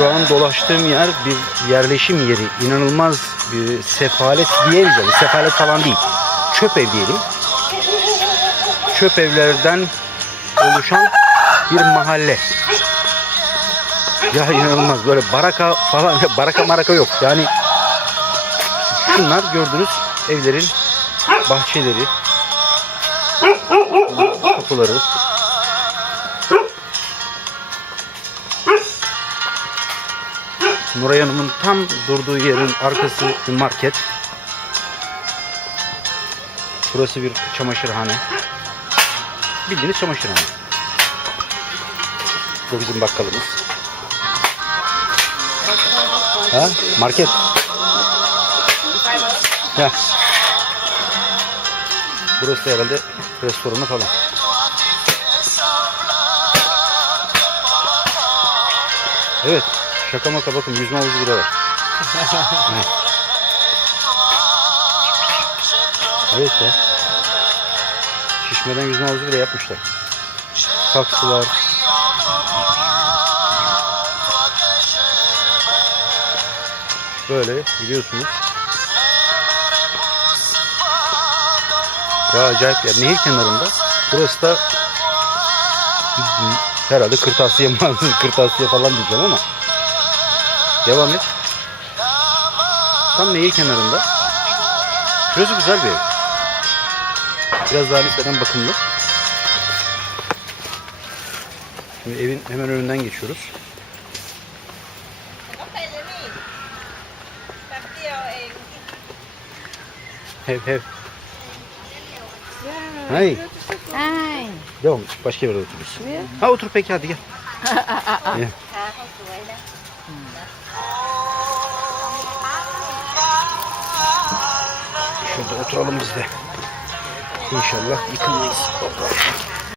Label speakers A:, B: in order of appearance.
A: Şu an dolaştığım yer bir yerleşim yeri. İnanılmaz bir sefalet diyemeyeceğim. Sefalet falan değil. Çöp ev diyelim. Çöp evlerden oluşan bir mahalle. Ya inanılmaz böyle baraka falan baraka maraka yok. Yani şunlar gördüğünüz evlerin bahçeleri, kapıları. Nuray Hanım'ın tam durduğu yerin arkası bir market. Burası bir çamaşırhane. Bildiğiniz çamaşırhane. Bu bizim bakkalımız. Ha? Market. Ya. Burası herhalde restoranı falan. Evet. Şaka maka bakın yüzme havuzu bile var. evet. evet ya. Şişmeden yüzme havuzu bile yapmışlar. Saksılar. Böyle biliyorsunuz. Ya acayip yer. Nehir kenarında. Burası da herhalde kırtasiye mağazası, kırtasiye falan diyeceğim ama Devam et. Tam nehir kenarında. Şurası güzel bir ev. Biraz daha nispeten bakımlı. Şimdi evin hemen önünden geçiyoruz. Hev hev. Hay.
B: Hay.
A: Devam. Başka bir yere otururuz. Ha otur peki hadi gel. Şurada oturalım biz de. İnşallah yıkılmayız.